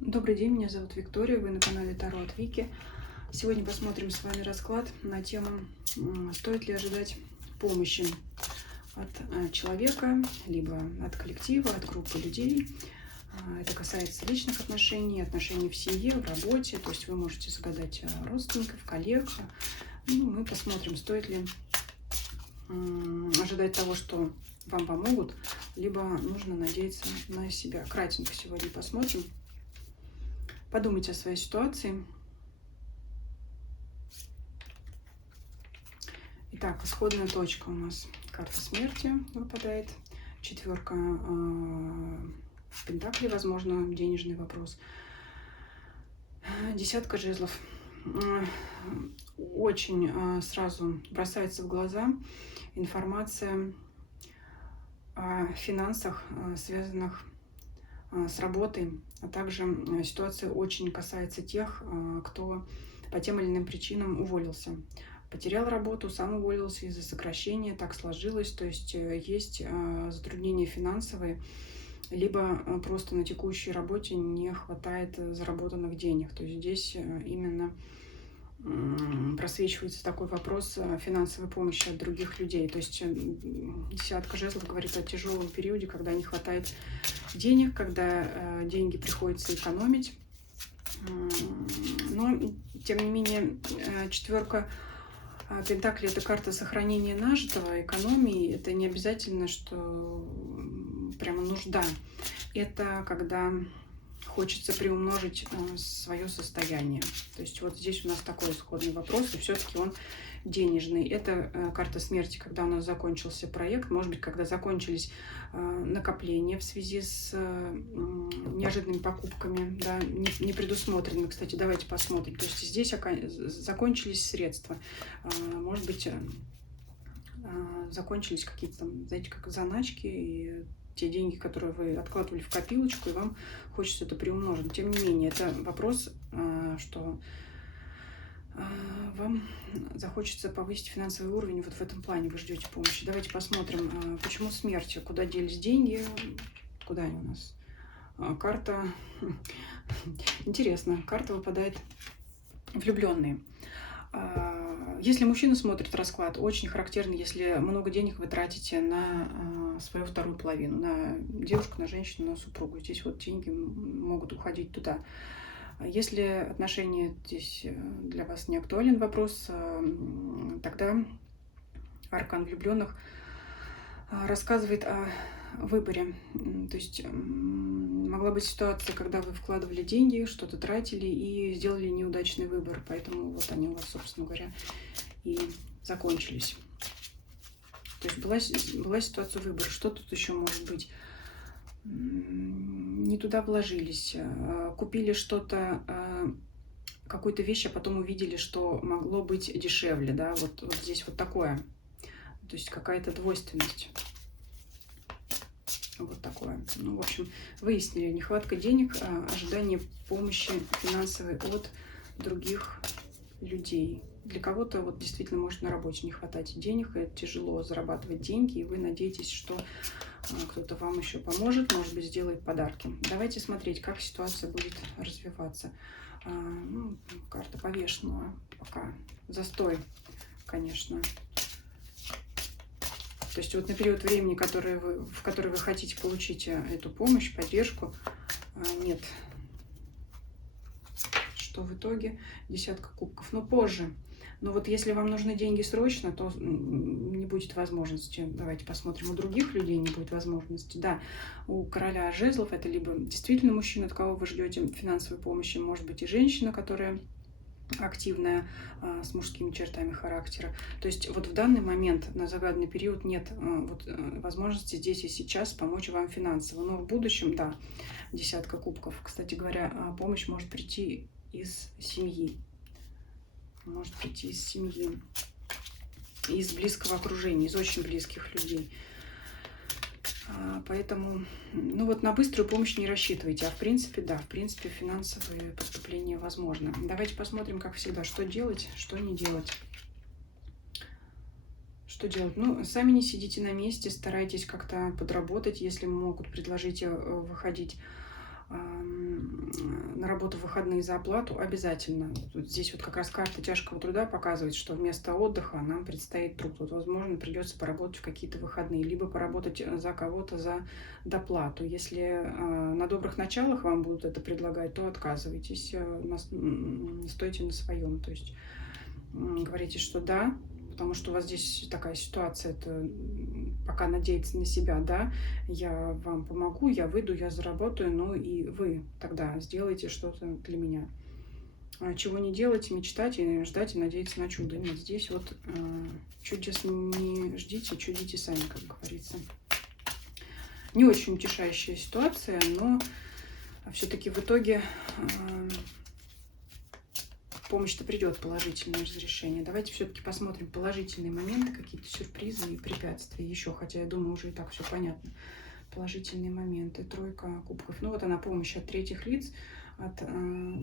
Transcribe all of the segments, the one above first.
Добрый день, меня зовут Виктория, вы на канале Таро от Вики. Сегодня посмотрим с вами расклад на тему, стоит ли ожидать помощи от человека, либо от коллектива, от группы людей. Это касается личных отношений, отношений в семье, в работе. То есть вы можете загадать родственников, коллег. Мы посмотрим, стоит ли ожидать того, что вам помогут, либо нужно надеяться на себя. Кратенько сегодня посмотрим. Подумайте о своей ситуации. Итак, исходная точка у нас. Карта смерти выпадает. Четверка пентаклей, возможно, денежный вопрос. Десятка жезлов. Очень сразу бросается в глаза информация о финансах, связанных с работой, а также ситуация очень касается тех, кто по тем или иным причинам уволился. Потерял работу, сам уволился из-за сокращения, так сложилось, то есть есть затруднения финансовые, либо просто на текущей работе не хватает заработанных денег. То есть здесь именно просвечивается такой вопрос финансовой помощи от других людей. То есть десятка жезлов говорит о тяжелом периоде, когда не хватает денег, когда деньги приходится экономить. Но, тем не менее, четверка пентаклей — это карта сохранения нажитого, экономии. Это не обязательно, что прямо нужда. Это когда хочется приумножить свое состояние. То есть вот здесь у нас такой исходный вопрос, и все-таки он денежный. Это карта смерти, когда у нас закончился проект, может быть, когда закончились накопления в связи с неожиданными покупками, да, не предусмотренными. Кстати, давайте посмотрим. То есть здесь закончились средства. Может быть, закончились какие-то там, знаете, как заначки, и те деньги, которые вы откладывали в копилочку, и вам хочется это приумножить. Тем не менее, это вопрос, что вам захочется повысить финансовый уровень вот в этом плане, вы ждете помощи. Давайте посмотрим, почему смерть, куда делись деньги, куда они у нас. Карта, интересно, карта выпадает влюбленные. Если мужчина смотрит расклад, очень характерно, если много денег вы тратите на свою вторую половину, на девушку, на женщину, на супругу. Здесь вот деньги могут уходить туда. Если отношения здесь для вас не актуален вопрос, тогда аркан влюбленных рассказывает о выборе. То есть могла быть ситуация, когда вы вкладывали деньги, что-то тратили и сделали неудачный выбор. Поэтому вот они у вас, собственно говоря, и закончились. То есть была ситуация выбора. Что тут еще может быть? Не туда вложились, купили что-то, какую-то вещь, а потом увидели, что могло быть дешевле, да, вот здесь вот такое. То есть какая-то двойственность. Вот такое. Ну, в общем, выяснили, нехватка денег, ожидание помощи финансовой от других людей. Для кого-то вот действительно может на работе не хватать денег, и тяжело зарабатывать деньги, и вы надеетесь, что кто-то вам еще поможет, может быть, сделает подарки. Давайте смотреть, как ситуация будет развиваться. Карта повешенного пока. Застой, конечно. То есть вот на период времени, в который вы хотите получить эту помощь, поддержку, нет. Что в итоге? Десятка кубков. Но позже. Но вот если вам нужны деньги срочно, то не будет возможности. Давайте посмотрим. У других людей не будет возможности. Да, у короля жезлов это либо действительно мужчина, от кого вы ждете финансовой помощи, может быть и женщина, которая активная, с мужскими чертами характера. То есть вот в данный момент, на загаданный период, нет возможности здесь и сейчас помочь вам финансово. Но в будущем, да, десятка кубков. Кстати говоря, помощь может прийти из семьи. Может прийти из семьи, из близкого окружения, из очень близких людей. Поэтому, ну вот на быструю помощь не рассчитывайте. А в принципе, да, в принципе, финансовые поступления возможны. Давайте посмотрим, как всегда, что делать, что не делать. Что делать? Ну, сами не сидите на месте, старайтесь как-то подработать, если могут предложить выходить на работу в выходные за оплату обязательно. Вот здесь вот как раз карта тяжкого труда показывает, что вместо отдыха нам предстоит труд. Вот, возможно, придется поработать в какие-то выходные, либо поработать за кого-то за доплату. Если на добрых началах вам будут это предлагать, то отказывайтесь, стойте на своем. То есть говорите, что да, потому что у вас здесь такая ситуация, это пока надеяться на себя, да, я вам помогу, я выйду, я заработаю, ну и вы тогда сделаете что-то для меня. Чего не делать, мечтать и ждать и надеяться на чудо. Нет, здесь вот чудес не ждите, чудите сами, как говорится. Не очень утешающая ситуация, но все-таки в итоге помощь-то придет, положительное разрешение. Давайте все-таки посмотрим положительные моменты, какие-то сюрпризы и препятствия еще, хотя я думаю, уже и так все понятно. Положительные моменты. Тройка кубков. Ну вот она, помощь от третьих лиц, от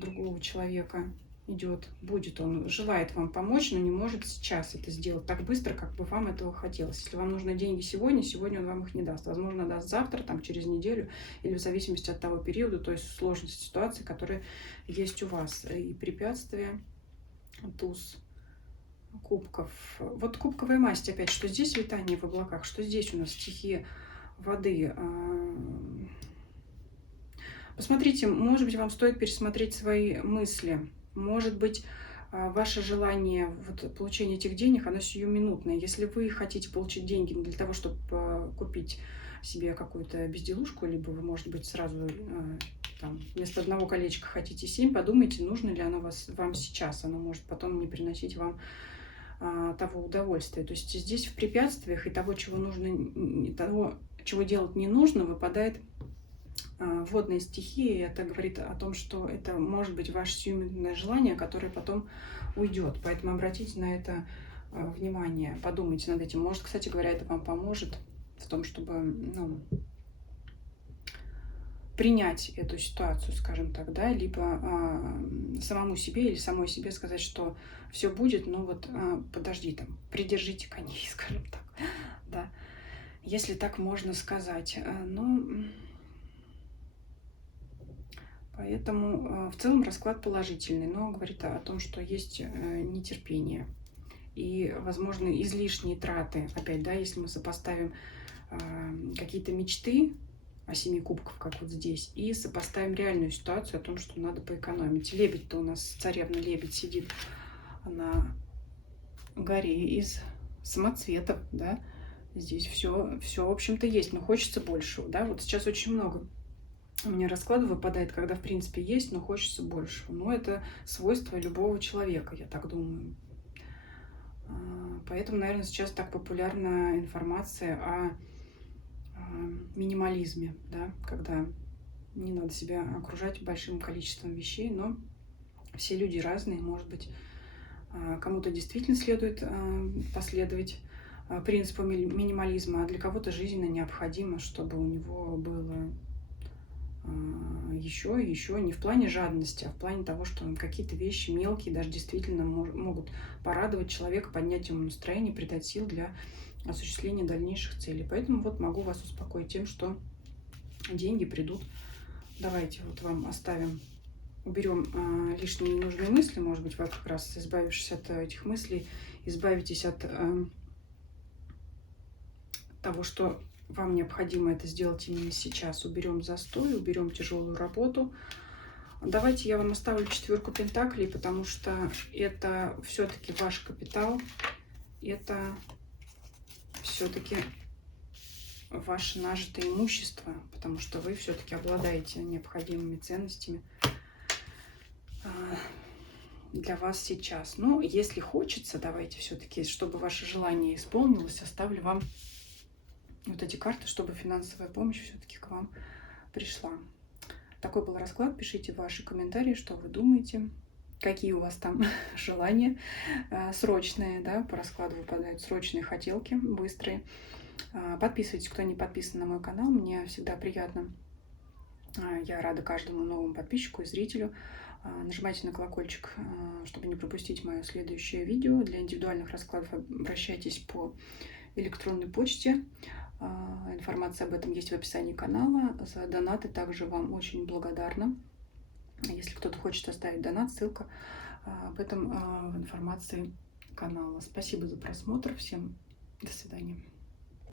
другого человека идет. Будет он, желает вам помочь, но не может сейчас это сделать так быстро, как бы вам этого хотелось. Если вам нужны деньги сегодня, сегодня он вам их не даст. Возможно, даст завтра, там, через неделю, или в зависимости от того периода, то есть сложности ситуации, которая есть у вас. И препятствия. Туз кубков. Вот кубковая масть опять, что здесь витание в облаках, что здесь у нас стихия воды. Посмотрите, может быть, вам стоит пересмотреть свои мысли. Может быть, ваше желание вот, получения этих денег, оно сиюминутное. Если вы хотите получить деньги для того, чтобы купить себе какую-то безделушку, либо вы, может быть, сразу там, вместо одного колечка хотите 7, подумайте, нужно ли оно вам сейчас. Оно может потом не приносить вам того удовольствия. То есть здесь в препятствиях и того, чего нужно, того, чего делать не нужно, выпадает водные стихии. Это говорит о том, что это может быть ваше сиюминутное желание, которое потом уйдет. Поэтому обратите на это внимание, подумайте над этим. Может, кстати говоря, это вам поможет в том, чтобы принять эту ситуацию, скажем так, да, либо самому себе или самой себе сказать, что все будет, но вот подожди там, придержите коней, скажем так, да, если так можно сказать. Ну, поэтому в целом расклад положительный, но говорит о том, что есть нетерпение и, возможно, излишние траты. Опять, да, если мы сопоставим какие-то мечты о 7 кубков, как вот здесь, и сопоставим реальную ситуацию о том, что надо поэкономить. Лебедь-то у нас, царевна-лебедь, сидит на горе из самоцветов, да, здесь все, в общем-то, есть, но хочется большего, да, вот сейчас очень много у меня расклад выпадает, когда, в принципе, есть, но хочется большего. Но это свойство любого человека, я так думаю. Поэтому, наверное, сейчас так популярна информация о минимализме, да, когда не надо себя окружать большим количеством вещей, но все люди разные, может быть, кому-то действительно следует последовать принципу минимализма, а для кого-то жизненно необходимо, чтобы у него было еще не в плане жадности, а в плане того, что какие-то вещи мелкие даже действительно могут порадовать человека, поднять ему настроение, придать сил для осуществления дальнейших целей. Поэтому вот могу вас успокоить тем, что деньги придут. Давайте вот вам оставим, уберем лишние ненужные мысли. Может быть, вы как раз, избавившись от этих мыслей, избавитесь от того, что вам необходимо это сделать именно сейчас. Уберем застой, уберем тяжелую работу. Давайте я вам оставлю 4 пентаклей, потому что это все-таки ваш капитал. Это все-таки ваше нажитое имущество, потому что вы все-таки обладаете необходимыми ценностями для вас сейчас. Но если хочется, давайте все-таки, чтобы ваше желание исполнилось, оставлю вам вот эти карты, чтобы финансовая помощь все-таки к вам пришла. Такой был расклад. Пишите ваши комментарии, что вы думаете, какие у вас там желания срочные, да, по раскладу выпадают срочные хотелки, быстрые. Подписывайтесь, кто не подписан на мой канал, мне всегда приятно. Я рада каждому новому подписчику и зрителю. Нажимайте на колокольчик, чтобы не пропустить мое следующее видео. Для индивидуальных раскладов обращайтесь по электронной почте. Информация об этом есть в описании канала. За донаты также вам очень благодарна. Если кто-то хочет оставить донат, ссылка об этом в информации канала. Спасибо за просмотр. Всем до свидания.